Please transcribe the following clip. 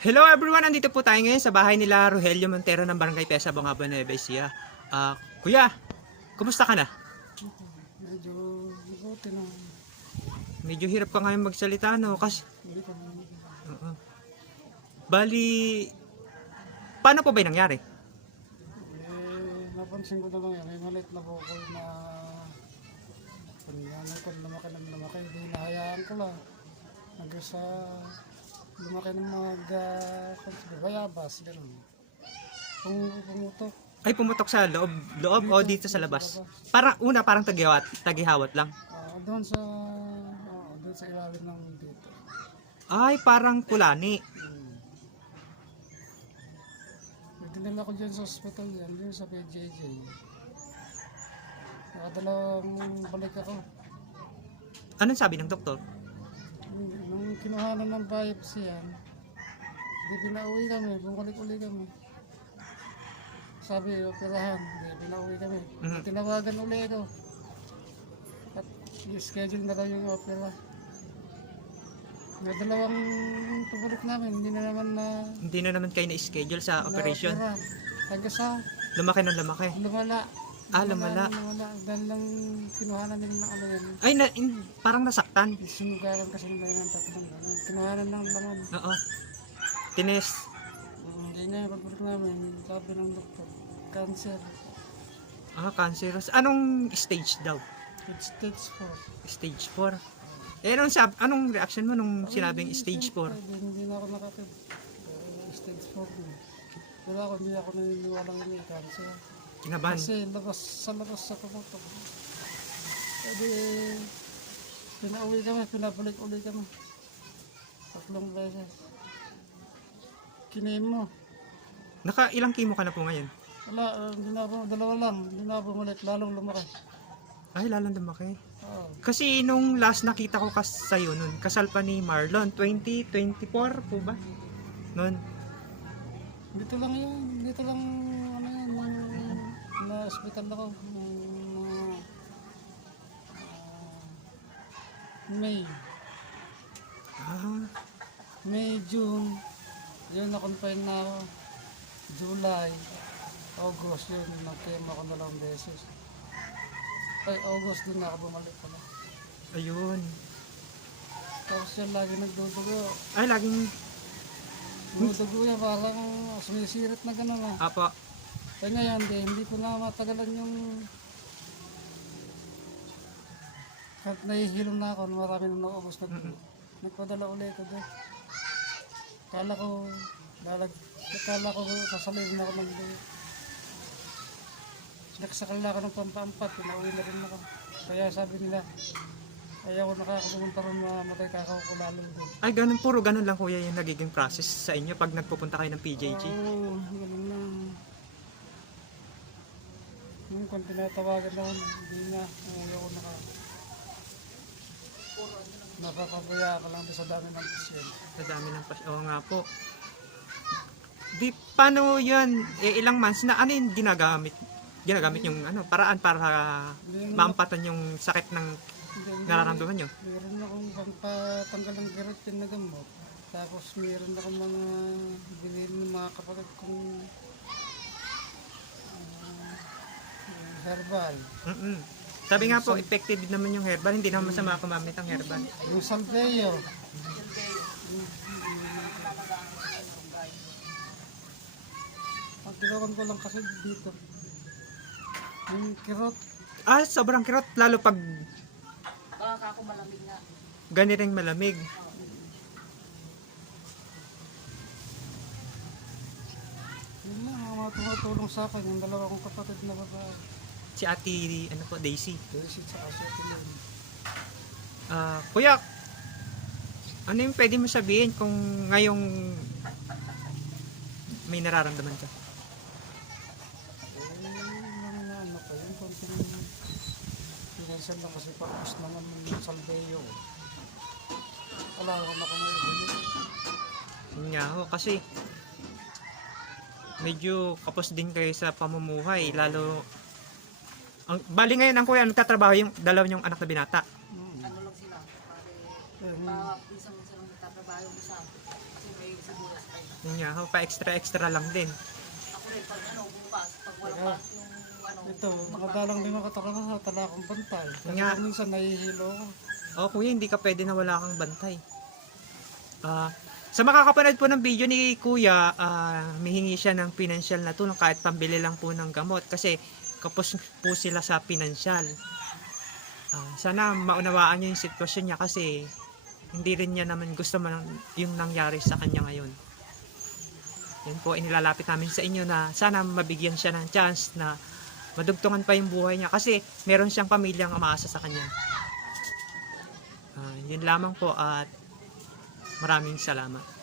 Hello everyone! Nandito po tayo ngayon sa bahay nila Rogelio Montero ng Barangay Pesa, Bongabo, Nueva Ecija. Kuya, kumusta ka na? Medyo mabuti na. Medyo hirap ka ngayon magsalita, no? Kasi, Hindi ko naman. bali, paano po ba yung nangyari? Napansin ko na lang yan. May maliit na bukol na ano ko, lumaki ng lumaki. Hindi nahayaan ko lang. Hanggang sa lumaki ng bayabas. Gano'n. Pumutok. Ay, pumutok sa loob o dito sa labas? Parang tagihawat lang. Doon sa ilalim ng dito. Ay, parang kulani. Dinala ko dyan sa hospital yan, dyan sa PJJ. Nakadalawang balik ako. Anong sabi ng doktor? Nung kinuhanan ng biopsy yan, di pinauwi kami, bumalik uli kami. Sabi, operahan, di pinauwi kami. Tinawagan uli ako. At i-schedule na daw yung opera. May dalawang pabalik namin, Hindi na naman kayo na-schedule sa operation. Hanggang sa Lumaki ng lumaki. lumala. Lumala. Dahil lang kinuhanan nila ng ano yan. Ay, parang nasaktan. Sinugaran kasi nila ng tatlong gano'n. Kinuhanan ng laman. Oo. Tines. Hindi niya pagbalik namin, sabi ng doktor, cancer. Cancerous. Anong stage daw? It's stage 4. Stage 4. Eh, anong reaction mo nung sinabing stage 4? Hindi na ako stage 4 na. Wala ako, hindi ako naniniwala ng may cancer. Kinabahan. Kasi labas sa pumutok. Pwede, pinauwi kami, pinabalik uli kami. 3 beses. Kinemo. Ilang chemo ka na po ngayon? Wala, hindi na ako, dalawa lang. Hindi na ako bumalik, lalong lumaki. Ay, lalong lumaki. Oo. Kasi nung last nakita ko sa'yo nun, kasal pa ni Marlon, 2024 po ba? Nun. Dito lang yun, ano yun, na-hospital ako. May, June, yun na-confine na ako. July, August, yun, nag-chemo ako 2 beses. Ay, August din na ako bumalik pala. Ayun. Tapos yan, lagi nagdudugo. Ay, laging, Dudugo yan, parang sumisirit na gano'n ah. apa, Kaya ngayon, hindi ko na matagalan yung... Kahit nahihilom na ako, marami na naubos na dugo. Nagpadala ulit ako doon. Kala ko sasalin ako ng dugo. Nagsakal na ako ng pampampat, pinauwi na rin ako. Kaya sabi nila, ayaw ko nakakapunta rin mamatay kakakulalo doon. ay puro ganun lang kuya yung nagiging process sa inyo pag nagpupunta kayo ng PJG. Oo, ganun na. Yung kung tinatawagan ako, hindi na, ayaw ko nakakabaya ka lang sa dami ng pasyente. Sa dami ng oo nga po. Di, paano yun? Ilang months na, ano yung ginagamit yung paraan para maampatan yung sakit ng nararamdaman nyo? Meron akong pangpatanggal ng keratin na gamot. Tapos meron akong mga binili ng mga kapatid kong herbal. Sabi nga po, effective naman yung herbal. Hindi naman masama kumamit ang herbal. Yung salveo. Ang kilawan ko lang kasi dito. Yung kirot. Sobrang kirot. Lalo pag Baka ako malamig nga. ganitong malamig. Yun lang, ang mga tumutulong sa akin. Yung 2 kong kapatid na babae. Si Ate, Daisy. Daisy sa Asia Tuloy. Kuya, ano yung pwede mo sabihin kung ngayong may nararamdaman ka? Ano pa yun? Konting pinansan lang kasi paus naman yung salveo. Wala ko na kung Yun nga ho, kasi medyo kapos din kayo sa pamumuhay, lalo bali ngayon ang kuya nagtatrabaho yung dalawa yung anak na binata. Ano lang sila. Isang silang tatrabaho yung isa. Kasi may siguras tayo. Yun nga, ho, pa extra lang din. Ako rin, pag bukas, pag wala Kaya, pa yung ito, madalang din ako sa tala akong bantay. Kasi Nga. minsan nahihilo ako. Kuya, hindi ka pwede na wala kang bantay. Sa makakapanood po ng video ni Kuya, mihingi siya ng financial na tulong kahit pambili lang po ng gamot kasi kapos po sila sa financial. Sana maunawaan niyo yung sitwasyon niya kasi hindi rin niya naman gusto man yung nangyari sa kanya ngayon. Yan po, inilalapit namin sa inyo na sana mabigyan siya ng chance na madugtungan pa yung buhay niya kasi meron siyang pamilyang umaasa sa kanya. Yun lamang po at maraming salamat.